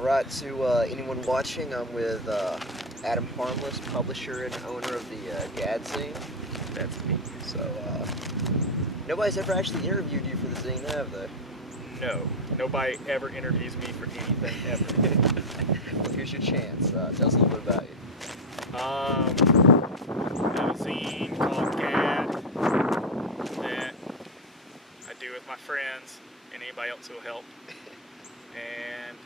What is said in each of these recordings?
Alright, to anyone watching, I'm with Adam Harmless, publisher and owner of the Gad zine. That's me. So, nobody's ever actually interviewed you for the zine, have they? No. Nobody ever interviews me for anything, ever. Well, here's your chance. Tell us a little bit about you. I have a zine called Gad that I do with my friends and anybody else who will help. And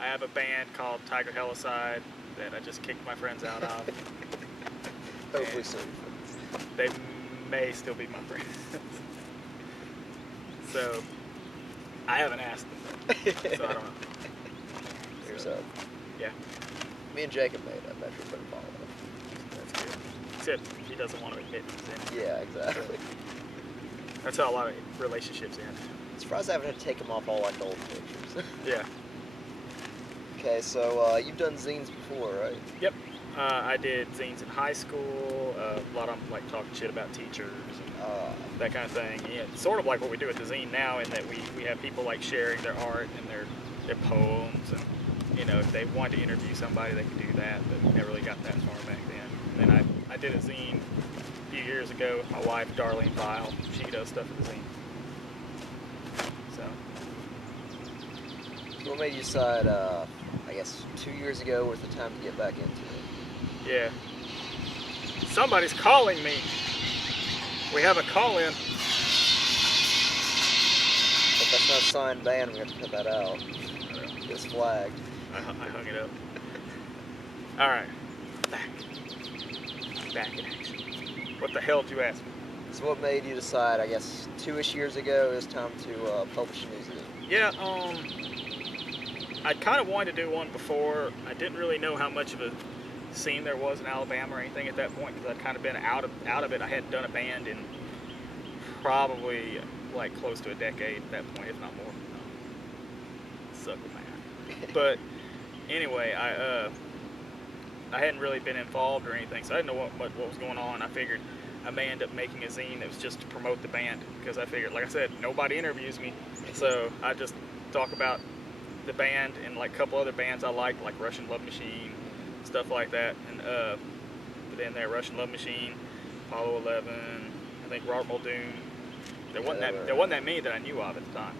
I have a band called Tiger Helicide that I just kicked my friends out of. Hopefully soon. They may still be my friends. So, I haven't asked them, so I don't know. Here's up. Yeah. Me and Jacob made it. I'm not sure if I follow it. That's good. Except he doesn't want to admit he's in it. Yeah, exactly. That's how a lot of relationships end. I'm surprised I haven't had to take them off all like old pictures. Yeah. Okay, so you've done zines before, right? Yep. I did zines in high school. A lot of them like talking shit about teachers and that kind of thing. Yeah, sort of like what we do at the zine now, in that we have people like sharing their art and their poems, and you know, if they wanted to interview somebody, they could do that. But never really got that far back then. And then I did a zine a few years ago with my wife, Darlene Vile. She does stuff at the zine. So what made you decide, I guess 2 years ago was the time to get back into it? Yeah. Somebody's calling me. We have a call-in. If that's not a signed band, we have to cut that out. It's flagged. I hung it up. All right. Back in action. What the hell did you ask me? So what made you decide, I guess 2-ish years ago, it was time to publish a new zine? Yeah, I kind of wanted to do one before. I didn't really know how much of a scene there was in Alabama or anything at that point, because I'd kind of been out of it. I hadn't done a band in probably like close to a decade at that point, if not more. Suck with math. But anyway, I hadn't really been involved or anything, so I didn't know what was going on. I figured I may end up making a zine that was just to promote the band, because I figured, like I said, nobody interviews me, so I just talk about the band and like a couple other bands I like Russian Love Machine, stuff like that. And then there, Russian Love Machine, Apollo 11, I think Robert Muldoon. There wasn't that many that I knew of at the time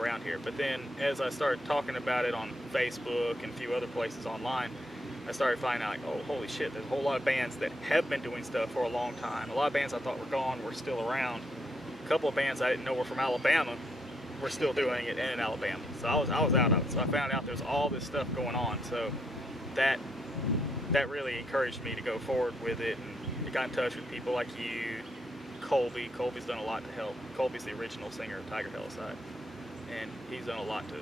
around here. But then as I started talking about it on Facebook and a few other places online, I started finding out, like, oh, holy shit, there's a whole lot of bands that have been doing stuff for a long time. A lot of bands I thought were gone were still around. A couple of bands I didn't know were from Alabama were still doing it in Alabama. So I was out of it. So I found out there's all this stuff going on. So that really encouraged me to go forward with it, and got in touch with people like you, Colby. Colby's done a lot to help. Colby's the original singer of Tiger Helicide, and he's done a lot to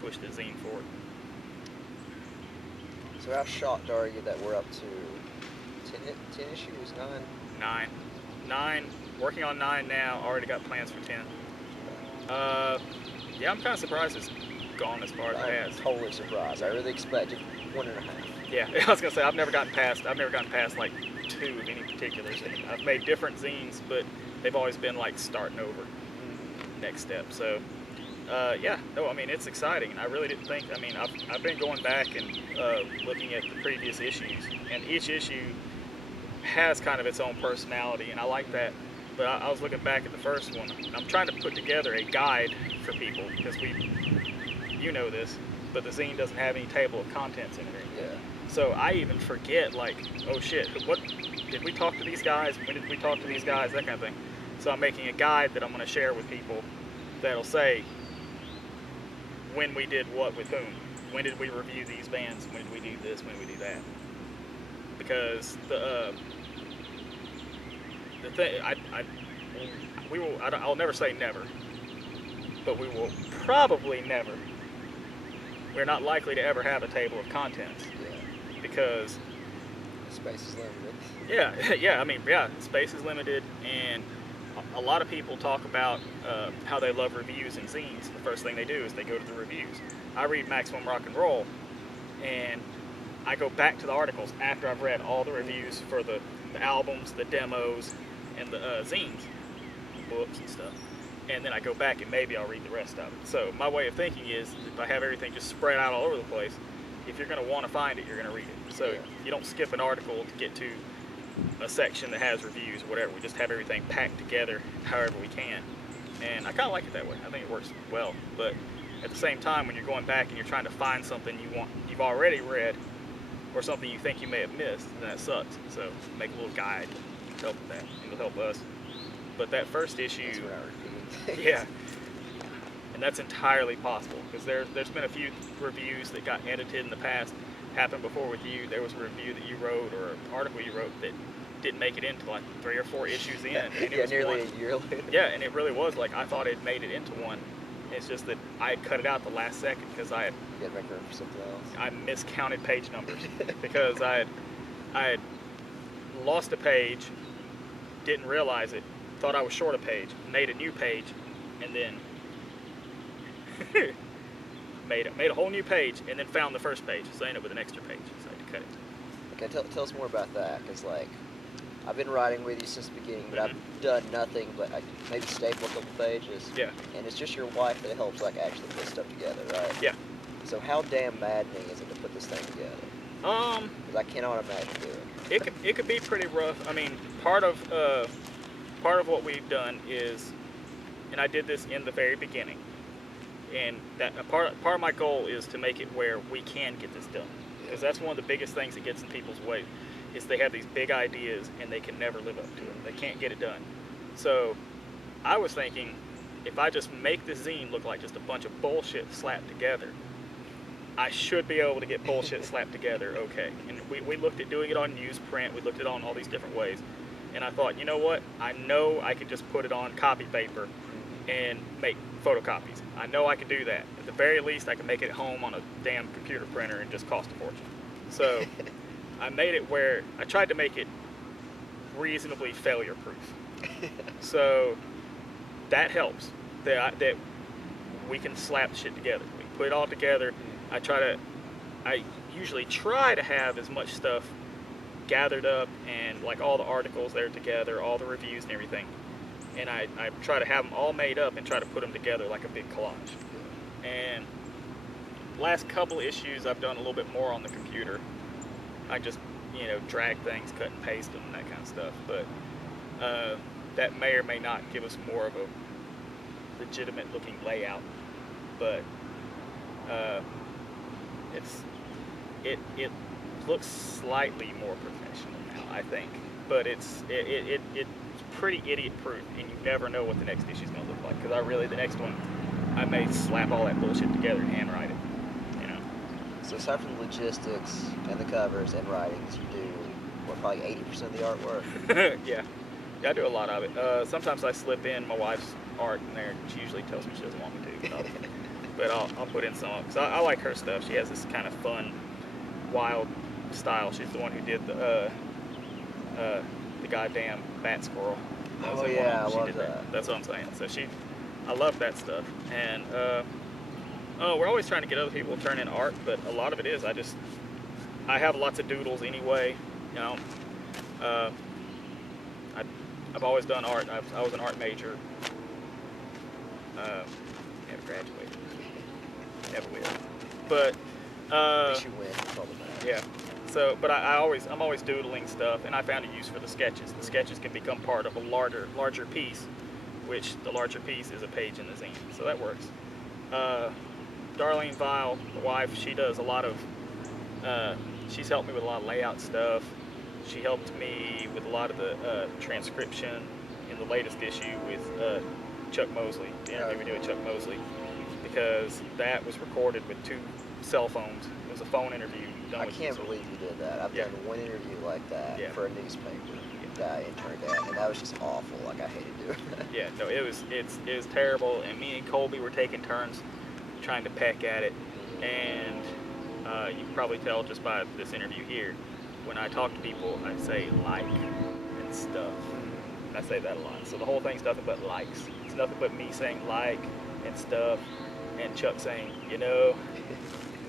push the zine forward. So how shocked are you that we're up to 10 issues, 9? 9. Working on 9 now. Already got plans for 10. Yeah, I'm kind of surprised it's gone as far as it has. I'm totally surprised. I really expected 1.5. Yeah, I was gonna say I've never gotten past like 2 of any particulars. I've made different zines, but they've always been like starting over, next step. So, yeah, no, I mean, it's exciting, and I really didn't think. I mean, I've been going back and looking at the previous issues, and each issue has kind of its own personality, and I like that. But I was looking back at the first one, and I'm trying to put together a guide for people, because you know this, but the zine doesn't have any table of contents in it. Yeah. So I even forget, like, oh shit, what did we talk to these guys? When did we talk to these guys? That kind of thing. So I'm making a guide that I'm going to share with people that'll say when we did what with whom. When did we review these bands? When did we do this? When did we do that? Because the thing, I'll never say never, but we will probably never. We're not likely to ever have a table of contents. Yeah. Because space is limited. Yeah, I mean, yeah, space is limited, and a lot of people talk about how they love reviews and zines. The first thing they do is they go to the reviews. I read Maximum Rock and Roll, and I go back to the articles after I've read all the reviews for the albums, the demos, and the zines, books and stuff. and then I go back and maybe I'll read the rest of it. So my way of thinking is, if I have everything just spread out all over the place, if you're going to want to find it, you're going to read it. So you don't skip an article to get to a section that has reviews or whatever. We just have everything packed together however we can. And I kind of like it that way. I think it works well. But at the same time, when you're going back and you're trying to find something you've already read, or something you think you may have missed, then that sucks. So make a little guide to help with that. It'll help us. But that first issue, That's what I repeat. yeah, and that's entirely possible, because there's been a few reviews that got edited in the past. Happened before with you. There was a review that you wrote, or an article you wrote, that didn't make it into like 3 or 4 issues in. And it was nearly a year later. Yeah, and it really was like I thought it made it into one. It's just that I had cut it out the last second because I Make room for something else. I miscounted page numbers because I had lost a page, didn't realize it, thought I was short a page, made a new page, and then made a whole new page, and then found the first page, so I ended up with an extra page, so I had to cut it. Okay, tell us more about that, because like, I've been writing with you since the beginning, but I've done nothing but maybe staple a couple pages. Yeah. And it's just your wife that helps like actually put stuff together, right? Yeah. So how damn maddening is it to put this thing together? Because I cannot imagine doing it. It could be pretty rough. I mean, part of what we've done is, and I did this in the very beginning, and that part of my goal is to make it where we can get this done, because that's one of the biggest things that gets in people's way, is they have these big ideas and they can never live up to them. They can't get it done. So I was thinking, if I just make the zine look like just a bunch of bullshit slapped together, I should be able to get bullshit slapped together okay. And we looked at doing it on newsprint, we looked at it on all these different ways, and I thought, you know what, I know I could just put it on copy paper and make photocopies. I know I could do that. At the very least, I can make it at home on a damn computer printer and just cost a fortune. So I made it where I tried to make it reasonably failure proof. So that helps, that we can slap shit together. We put it all together. I usually try to have as much stuff gathered up, and like all the articles there together, all the reviews and everything. And I try to have them all made up and try to put them together like a big collage. And last couple issues I've done a little bit more on the computer. I just, drag things, cut and paste them, and that kind of stuff. But that may or may not give us more of a legitimate looking layout. But it looks slightly more professional now, I think. But it's pretty idiot proof, and you never know what the next issue is going to look like, because the next one I may slap all that bullshit together and handwrite it. So aside from the logistics and the covers and writings, you do probably 80% of the artwork. Yeah, I do a lot of it. Sometimes I slip in my wife's art in there. She usually tells me she doesn't want me to, but I'll put in some, because I like her stuff. She has this kind of fun, wild style. She's the one who did the goddamn bat squirrel. Oh yeah, I love that. That's what I'm saying. So I love that stuff. And we're always trying to get other people to turn in art, but a lot of it is I have lots of doodles anyway. I've always done art. I was an art major. Never graduated. Never will. But At least you win. Probably not. yeah. So, but I'm always doodling stuff, and I found a use for the sketches. The sketches can become part of a larger piece, which the larger piece is a page in the zine. So that works. Darlene Vile, the wife, she does a lot of, she's helped me with a lot of layout stuff. She helped me with a lot of the transcription in the latest issue with Chuck Mosley, the interview we did with Chuck Mosley, because that was recorded with 2 cell phones. It was a phone interview. I can't believe you did that. I've done one interview like that for a newspaper that I interned at, and that was just awful. Like, I hated doing that. Yeah, no, it was terrible, and me and Colby were taking turns trying to peck at it, and you can probably tell just by this interview here, when I talk to people, I say like and stuff. And I say that a lot. So the whole thing's nothing but likes. It's nothing but me saying like and stuff, and Chuck saying, and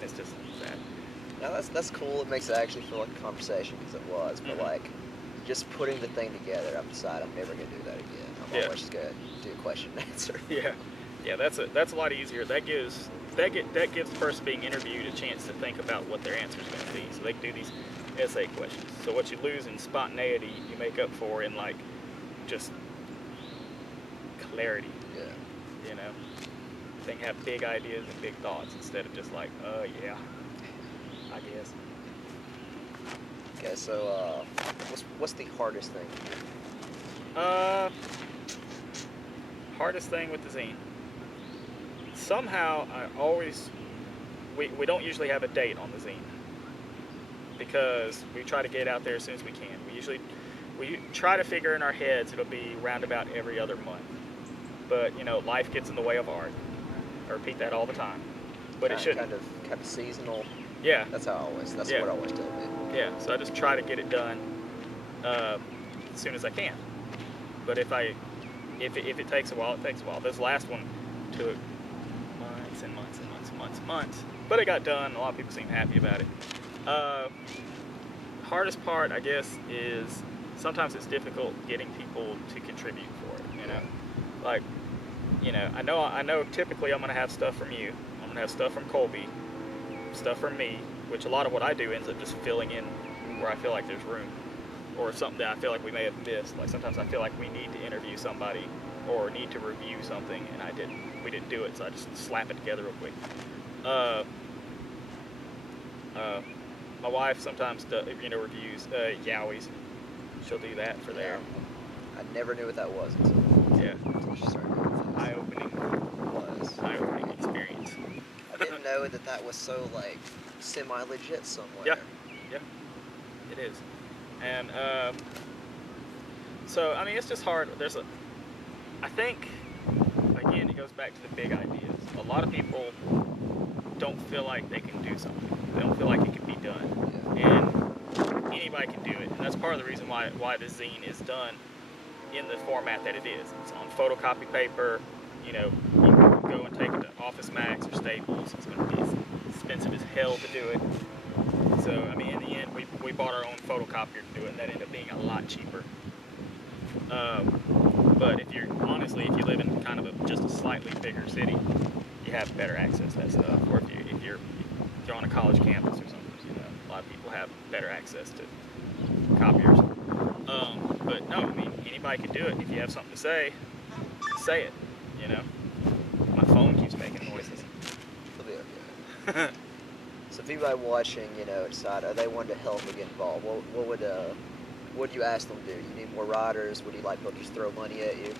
it's just that. Now that's cool. It makes it actually feel like a conversation, because it was. But like, just putting the thing together, I've decided I'm never gonna do that again. I'm always just gonna do question and answer. Yeah, that's a lot easier. That gives the person being interviewed a chance to think about what their answer is going to be. So they can do these essay questions. So what you lose in spontaneity, you make up for in like just clarity. Yeah. You know, they can have big ideas and big thoughts instead of just like, yeah, I guess. Okay, so what's the hardest thing? Hardest thing with the zine. Somehow we don't usually have a date on the zine because we try to get it out there as soon as we can. We try to figure in our heads it'll be roundabout every other month. But life gets in the way of art. I repeat that all the time. But it shouldn't. Kind of seasonal. Yeah. That's what I always tell people. Yeah. So I just try to get it done as soon as I can. But if it takes a while, it takes a while. This last one took months and months and months and months and months. But it got done. A lot of people seem happy about it. Hardest part, I guess, is sometimes it's difficult getting people to contribute for it. Like, I know typically I'm going to have stuff from you. I'm going to have stuff from Colby, stuff from me, which a lot of what I do ends up just filling in where I feel like there's room, or something that I feel like we may have missed. Like sometimes I feel like we need to interview somebody or need to review something, and we didn't do it, so I just slap it together real quick. My wife sometimes reviews Yowies. She'll do that for there. I never knew what that was until she started doing things. Eye-opening experience. I didn't know that was so like semi-legit somewhere. Yeah, it is. And so I mean, it's just hard. I think again, it goes back to the big ideas. A lot of people don't feel like they can do something. They don't feel like it can be done. Yeah. And anybody can do it. And that's part of the reason why the zine is done in the format that it is. It's on photocopy paper. You can go and take it to Office Max or Staples. It's going to be expensive as hell to do it. So, I mean, in the end, we bought our own photocopier to do it, and that ended up being a lot cheaper. But if you live in kind of just a slightly bigger city, you have better access to that stuff. Or if you're on a college campus or something, a lot of people have better access to copiers. But no, I mean, anybody can do it. If you have something to say it. My phone keeps making noises. It'll be okay. So if anybody watching, decide, are they wanting to help or get involved, what would you ask them to do? You need more riders? Would you like people to just throw money at you?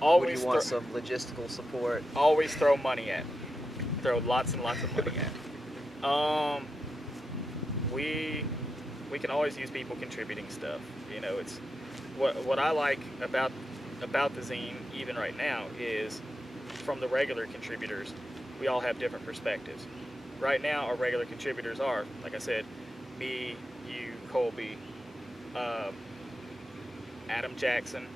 Would you want some logistical support? Always throw money at. Throw lots and lots of money at. We can always use people contributing stuff. It's what I like about the zine, even right now, is from the regular contributors, we all have different perspectives. Right now, our regular contributors are, like I said, me, you, Colby, Adam Jackson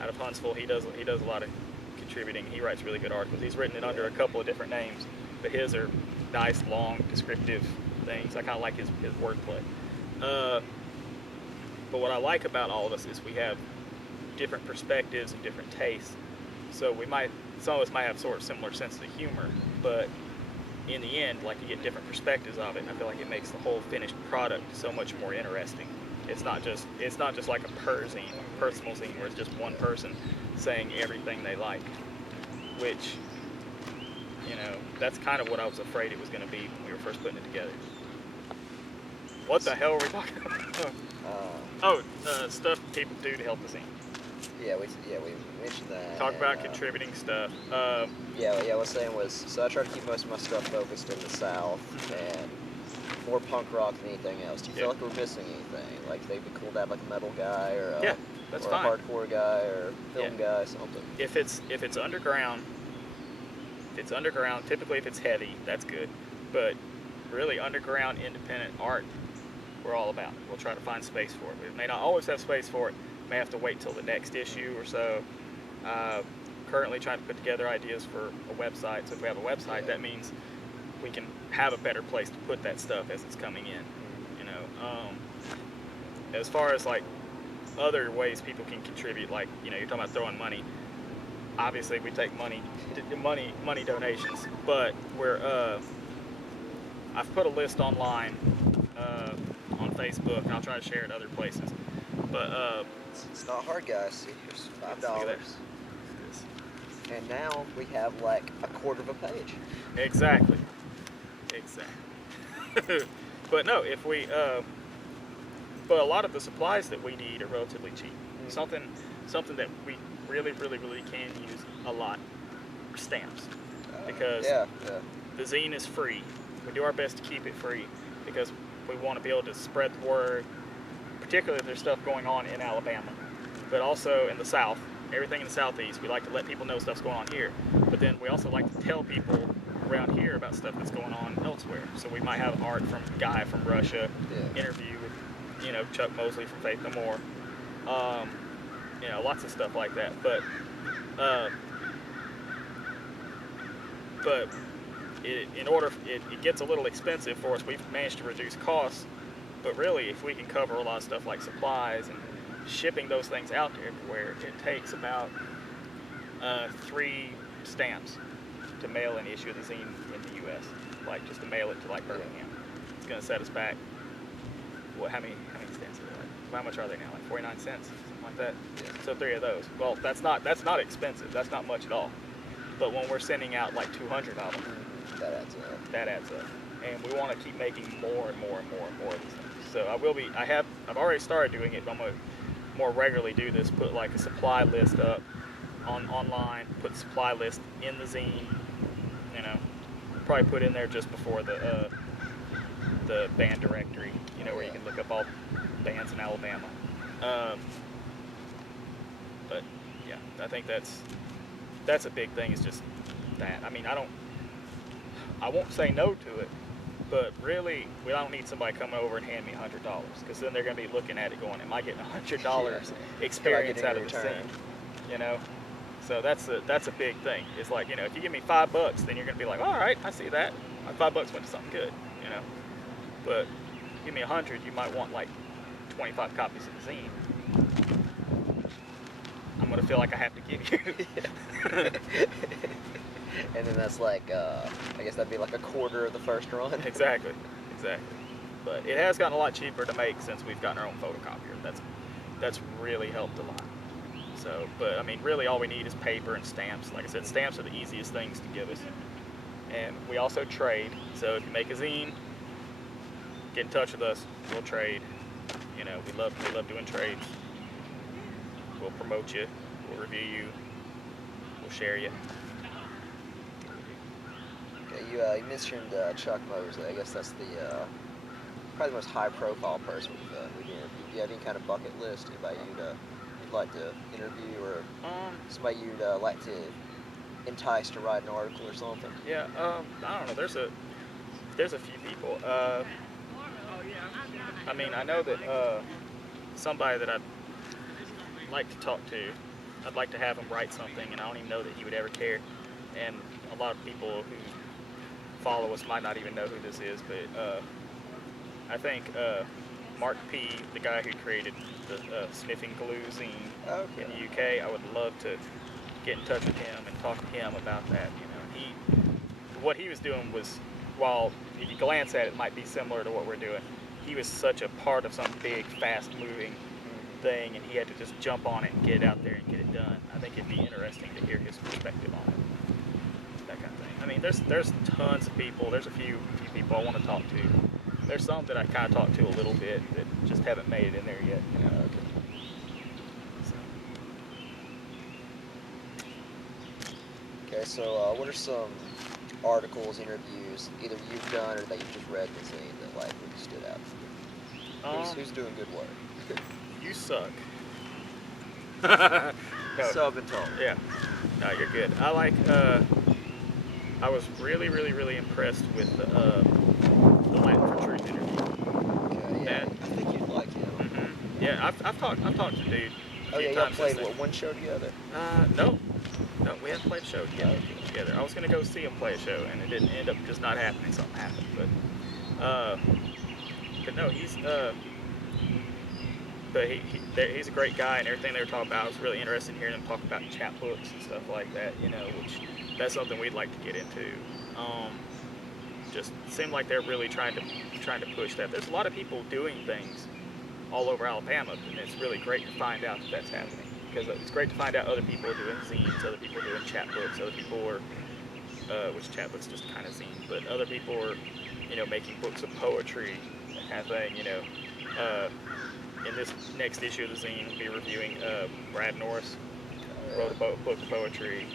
out of Huntsville. He does a lot of contributing. He writes really good articles. He's written it under a couple of different names, but his are nice, long, descriptive things. I kind of like his wordplay. But what I like about all of us is we have different perspectives and different tastes. So some of us might have sort of similar sense of humor, but in the end, like, you get different perspectives of it, and I feel like it makes the whole finished product so much more interesting. It's not just like a personal zine, where it's just one person saying everything they like, which, that's kind of what I was afraid it was going to be when we were first putting it together. What the hell were we talking about? Stuff people do to help the zine. Yeah, we mentioned that. Talk about contributing stuff. What I was saying was, so I try to keep most of my stuff focused in the South and more punk rock than anything else. Do you feel like we're missing anything? Like, they'd be cool to have like a metal guy or that's or fine. A hardcore guy or film guy, something. If it's underground, typically if it's heavy, that's good. But really, underground independent art, we're all about. We'll try to find space for it. We may not always have space for it. May have to wait till the next issue or so. Currently trying to put together ideas for a website. So if we have a website, that means we can have a better place to put that stuff as it's coming in. As far as like other ways people can contribute. Like, you know, you're talking about throwing money. Obviously, we take money donations, but I've put a list online on Facebook, and I'll try to share it other places. But it's not hard, guys. See, here's $5. Look at And now we have like a quarter of a page. Exactly. But no, if we, but a lot of the supplies that we need are relatively cheap. Something that we really can use a lot are stamps, because the zine is free. We do our best to keep it free because we want to be able to spread the word, particularly if there's stuff going on in Alabama, but also in the South. Everything in the Southeast, we like to let people know stuff's going on here, but then we also like to tell people around here about stuff that's going on elsewhere. So we might have art from a guy from Russia, interview with, you know, Chuck Mosley from Faith No More, you know, lots of stuff like that. But it gets a little expensive for us. We've managed to reduce costs, but really, if we can cover a lot of stuff like supplies and shipping those things out to everywhere, it takes about 3 stamps to mail an issue of the zine in the U.S. Like, just to mail it to like Birmingham. It's going to set us back. What? How many stamps are there? How much are they now? Like 49 cents, something like that. Yeah. So 3 of those. Well, that's not expensive. That's not much at all. But when we're sending out like 200 of them, that adds up. And we want to keep making more and more of these things. So I've already started doing it, but I'm going to more regularly do this. Put like a supply list up online. Put the supply list in the zine. You know, probably put in there just before the band directory. You know, where you can look up all bands in Alabama. But yeah, I think that's a big thing. Is just that. I mean, I won't say no to it, but really, we don't need somebody coming over and hand me $100, because then they're going to be looking at it going, am I getting $100 experience out of the scene? You know? So that's a big thing. It's like, you know, if you give me $5, then you're going to be like, all right, I see that. My $5 went to something good, you know? But give me 100, you might want like 25 copies of the zine. I'm going to feel like I have to give you. And then that's like, I guess that'd be like a quarter of the first run. Exactly. But it has gotten a lot cheaper to make since we've gotten our own photocopier. That's really helped a lot. So, but I mean, really all we need is paper and stamps. Like I said, stamps are the easiest things to give us. And we also trade. So if you make a zine, get in touch with us. We'll trade. You know, we love doing trades. We'll promote you. We'll review you. We'll share you. You mentioned Chuck Mosley. I guess that's probably the most high-profile person we've interviewed. Do you have any kind of bucket list? Anybody you'd like to interview, or somebody you'd like to entice to write an article or something? Yeah, I don't know. There's a few people. I mean, I know that somebody that I'd like to talk to, I'd like to have him write something, and I don't even know that he would ever care. And a lot of people who follow us might not even know who this is, but I think Mark P., the guy who created the Sniffing Glue zine in the UK, I would love to get in touch with him and talk to him about that. You know, what he was doing was, while if you glance at it, might be similar to what we're doing, he was such a part of some big, fast-moving thing, and he had to just jump on it and get it out there and get it done. I think it'd be interesting to hear his perspective on it. That kind of thing. I mean, there's tons of people. There's a few people I want to talk to. There's some that I kind of talked to a little bit that just haven't made it in there yet. You know? Okay, so what are some articles, interviews, either you've done or that you've just read in the zine that like really stood out for you? Who's doing good work? You suck. No. So I've been told. Yeah. No, you're good. I like. I was really impressed with the Latin for Truth interview. Okay. Yeah. I think you'd like him. Mm-hmm. Yeah. I've talked to dude. Oh yeah. Y'all played one show together? No, we haven't played a show together. I was gonna go see him play a show, and it didn't end up just not happening. Something happened, but no, he's but he's a great guy, and everything they were talking about, I was really interested in hearing them talk about chapbooks and stuff like that, you know, which that's something we'd like to get into. Just seemed like they're really trying to push that. There's a lot of people doing things all over Alabama, and it's really great to find out that that's happening, because it's great to find out other people are doing zines, other people are doing chapbooks, other people are, which chapbook's just kind of zine, but other people are, you know, making books of poetry, that kind of thing, you know. In this next issue of the zine, we'll be reviewing Brad Norris, wrote a book of poetry.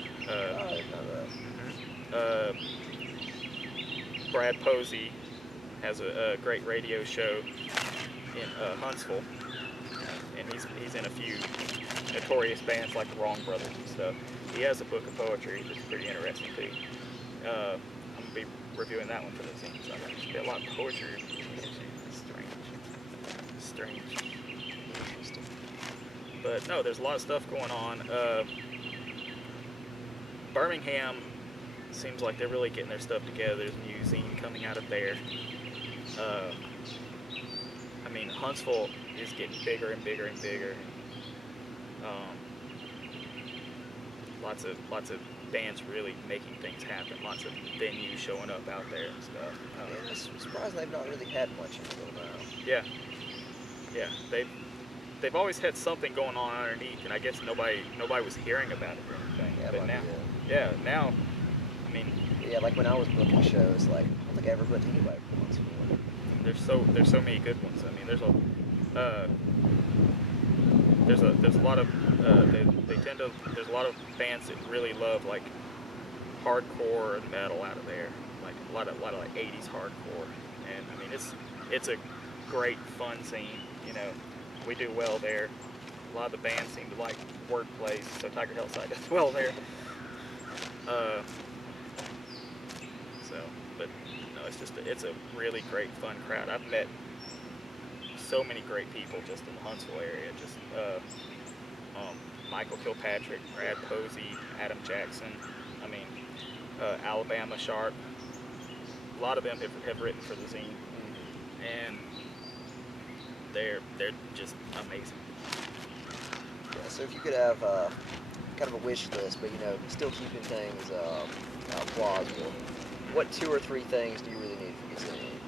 Brad Posey has a great radio show in Huntsville, and he's in a few notorious bands like the Wrong Brothers and stuff. He has a book of poetry that's pretty interesting too. I'm gonna be reviewing that one for the zine, so there's gonna be a lot of poetry. Strange. Interesting. But no, there's a lot of stuff going on. Birmingham seems like they're really getting their stuff together. There's a new zine coming out of there. I mean, Huntsville is getting bigger and bigger and bigger. Lots of bands really making things happen. Lots of venues showing up out there and stuff. Yeah, I'm surprised they've not really had much until now. Yeah, they've always had something going on underneath, and I guess nobody was hearing about it or anything. Yeah, but now, I mean, yeah, like when I was booking shows, like I don't think I ever booked anybody from Huntsville. There's so many good ones. I mean, there's a lot of there's a lot of bands that really love like hardcore and metal out of there, like a lot of like 80s hardcore, and I mean it's a great fun scene. You know, we do well there. A lot of the bands seem to like wordplay, so Tiger Hillside does well there. But no, it's a really great fun crowd. I've met so many great people just in the Huntsville area. Just Michael Kilpatrick, Brad Posey, Adam Jackson. I mean, Alabama Sharp. A lot of them have written for the zine, and they're just amazing. Yeah, so if you could have kind of a wish list, but you know, still keeping things plausible, what 2 or 3 things do you really need for the zine?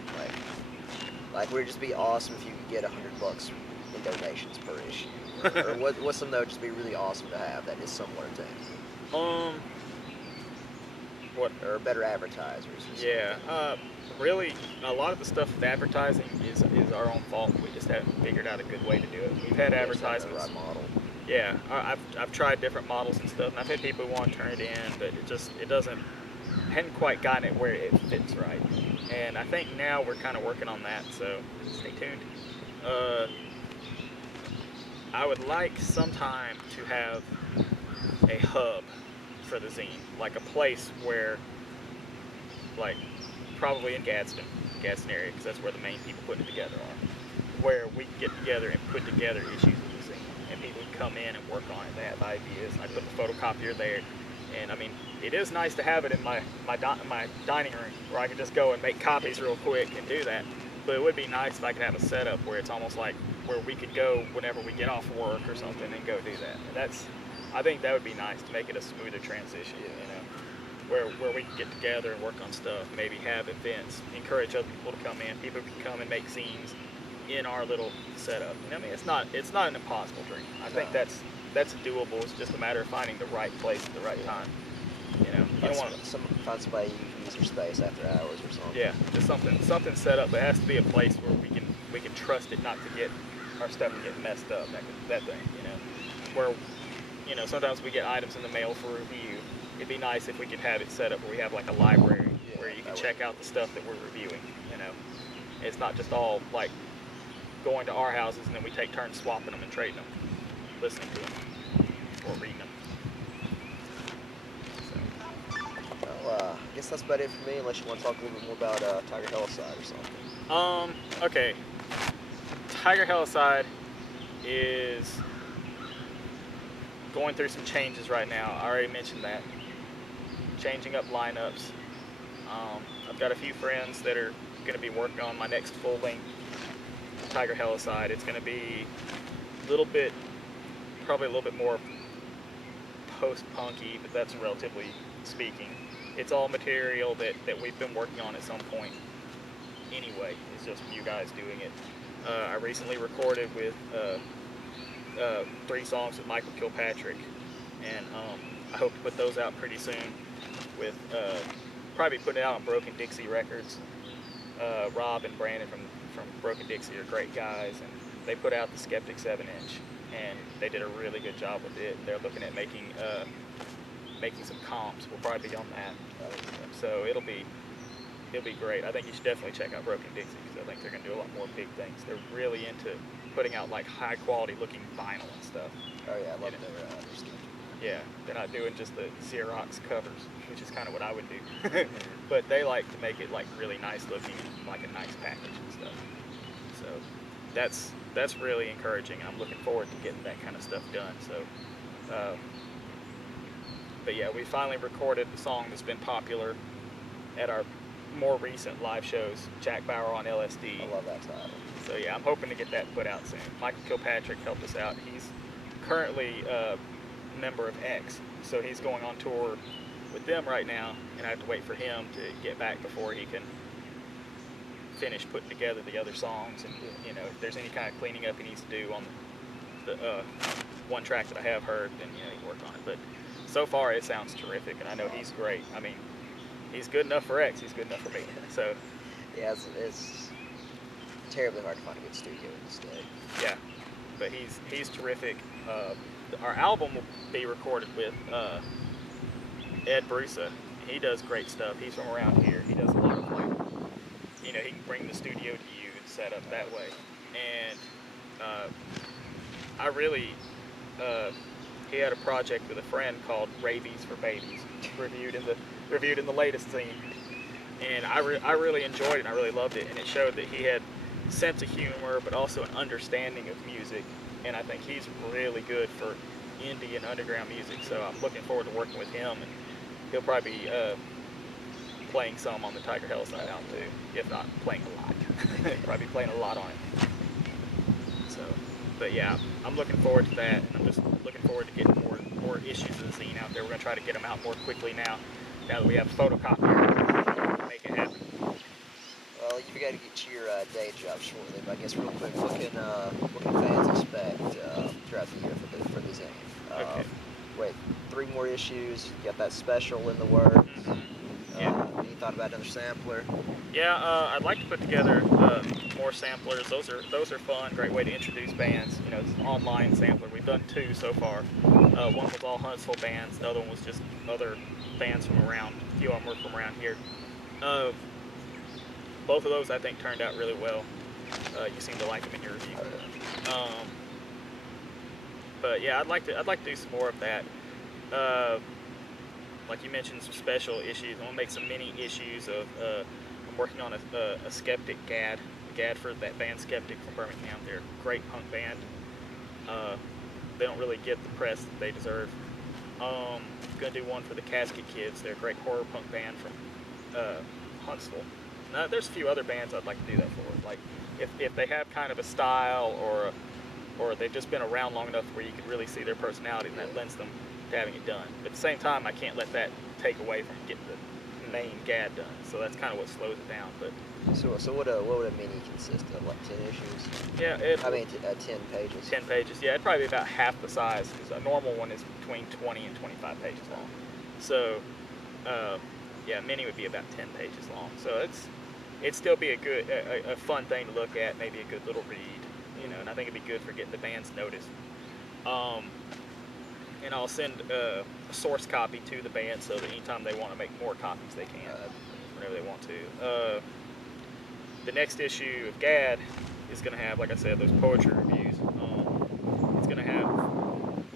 Like would it just be awesome if you could get $100 in donations per issue, or what's some that would just be really awesome to have that is somewhat attainable? What? Or better advertisers. Or yeah. Really, a lot of the stuff with advertising is our own fault. We just haven't figured out a good way to do it. We've had advertisements. Right model. Yeah, I've tried different models and stuff, and I've had people who want to turn it in, but it doesn't. Hadn't quite gotten it where it fits right. And I think now we're kind of working on that. So stay tuned. I would like sometime to have a hub for the zine, like a place where, like, probably in Gadsden area, because that's where the main people putting it together are, where we can get together and put together issues of the zine, and people can come in and work on it. They have ideas, and I put the photocopier there, and I mean, it is nice to have it in my dining room, where I can just go and make copies real quick and do that, but it would be nice if I could have a setup where it's almost like where we could go whenever we get off work or something and go do that. And I think that would be nice to make it a smoother transition, you know, where we can get together and work on stuff, maybe have events, encourage other people to come in. People can come and make zines in our little setup. And I mean, it's not an impossible dream. I think that's doable. It's just a matter of finding the right place at the right time. You know, you don't want to find somebody you can use your space after hours or something. Yeah, just something set up. But it has to be a place where we can trust it not to get our stuff to get messed up. That thing, you know, where, you know, sometimes we get items in the mail for review. It'd be nice if we could have it set up where we have like a library where you can check out the stuff that we're reviewing. You know, it's not just all like going to our houses and then we take turns swapping them and trading them, listening to them or reading them. So. Well, I guess that's about it for me, unless you want to talk a little bit more about Tiger Hillside or something. Okay. Tiger Hillside is going through some changes right now. I already mentioned that. Changing up lineups. I've got a few friends that are going to be working on my next full-length Tiger Hillside. It's going to be little bit, probably a little bit more post-punky, but that's relatively speaking. It's all material that we've been working on at some point anyway. It's just you guys doing it. I recently recorded with 3 songs with Michael Kilpatrick, and I hope to put those out pretty soon with probably putting it out on Broken Dixie Records. Rob and Brandon from Broken Dixie are great guys, and they put out the Skeptic 7-inch, and they did a really good job with it. They're looking at making some comps. We'll probably be on that, so it'll be great. I think you should definitely check out Broken Dixie, because I think they're going to do a lot more big things. They're really into putting out like high quality looking vinyl and stuff. Oh yeah, I love their stuff. Yeah, they're not doing just the Xerox covers, which is kind of what I would do. But they like to make it like really nice looking, and like a nice package and stuff. So that's really encouraging. I'm looking forward to getting that kind of stuff done. So, but yeah, we finally recorded the song that's been popular at our more recent live shows, Jack Bauer on LSD. I love that title. So yeah, I'm hoping to get that put out soon. Michael Kilpatrick helped us out. He's currently a member of X, so he's going on tour with them right now, and I have to wait for him to get back before he can finish putting together the other songs. And you know, if there's any kind of cleaning up he needs to do on the one track that I have heard, then you know, he can work on it. But so far it sounds terrific, and I know he's great. I mean, he's good enough for X, he's good enough for me. So yeah, it's terribly hard to find a good studio in this day. Yeah, but he's terrific. Our album will be recorded with Ed Brusa. He does great stuff. He's from around here. He does a lot of like, you know, he can bring the studio to you and set up that way. And I really, he had a project with a friend called Rabies for Babies, reviewed in the latest zine. And I really enjoyed it, and I really loved it, and it showed that he had sense of humor, but also an understanding of music, and I think he's really good for indie and underground music, so I'm looking forward to working with him, and he'll probably be playing some on the Tiger Hell side out too, if not playing a lot. Probably playing a lot on it. So, but yeah, I'm looking forward to that, and I'm just looking forward to getting more issues of the zine out there. We're going to try to get them out more quickly now that we have photocopiers. Make it happen. Well, you've got to get to your day job shortly, but I guess real quick, what can fans expect throughout the year for the zine? Okay. Wait, 3 more issues, you got that special in the works. Yeah. You thought about another sampler? Yeah, I'd like to put together more samplers. Those are fun, great way to introduce bands. You know, it's an online sampler. We've done 2 so far. One was all Huntsville bands, the other one was just other bands from around. A few of them were from around here. Both of those I think turned out really well. You seem to like them in your review. But yeah, I'd like to do some more of that. Like you mentioned, some special issues. I want to make some mini issues of. I'm working on a Skeptic Gad for that band Skeptic from Birmingham. They're a great punk band. They don't really get the press that they deserve. Gonna do one for the Casket Kids. They're a great horror punk band from Huntsville. Now, there's a few other bands I'd like to do that for. Like if they have kind of a style or they've just been around long enough where you can really see their personality, and that lends them to having it done. But at the same time, I can't let that take away from getting the main Gad done. So that's kind of what slows it down. But so what would a mini consist of? Like 10 issues? Yeah, 10 pages. 10 pages. Yeah, it'd probably be about half the size, because a normal one is between 20 and 25 pages long. So yeah, mini would be about 10 pages long. So it'd still be a fun thing to look at, maybe a good little read, you know. And I think it'd be good for getting the band's notice. And I'll send a source copy to the band so that anytime they want to make more copies, they can, whenever they want to. The next issue of Gad is going to have, like I said, those poetry reviews. It's going to have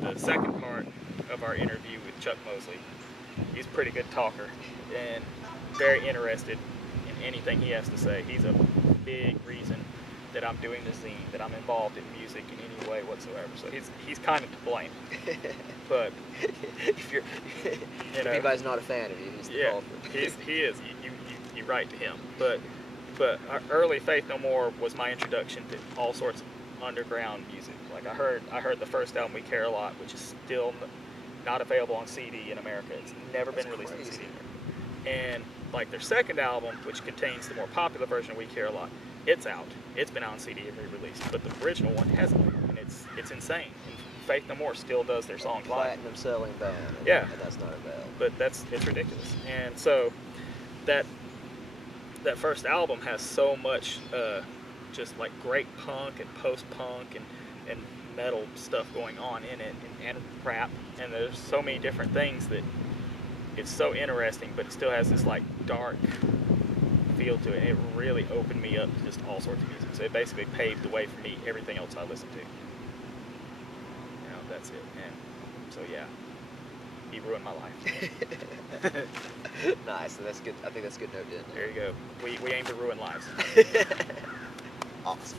the second part of our interview with Chuck Mosley. He's a pretty good talker and very interested in anything he has to say. He's a big reason that I'm doing the zine, that I'm involved in music in any way whatsoever. So he's kind of to blame. But if anybody's not a fan of you, he's the culprit. he is. You write to him. But early Faith No More was my introduction to all sorts of underground music. Like I heard the first album, We Care a Lot, which is still not available on CD in America. It's never been released on CD. And like their second album, which contains the more popular version of We Care a Lot, it's out. It's been out on CD and re-released, but the original one hasn't been, and it's insane. And Faith No More still does their songs live. Platinum selling band. Yeah. And that's not available. But it's ridiculous. And so that first album has so much just like great punk and post-punk and metal stuff going on in it, and rap, and there's so many different things that it's so interesting, but it still has this like dark feel to it, and it really opened me up to just all sorts of music. So it basically paved the way for me, everything else I listened to. You know, that's it. And so yeah, he ruined my life. Nice. So that's good. I think that's a good note to end. There you go. We aim to ruin lives. Awesome.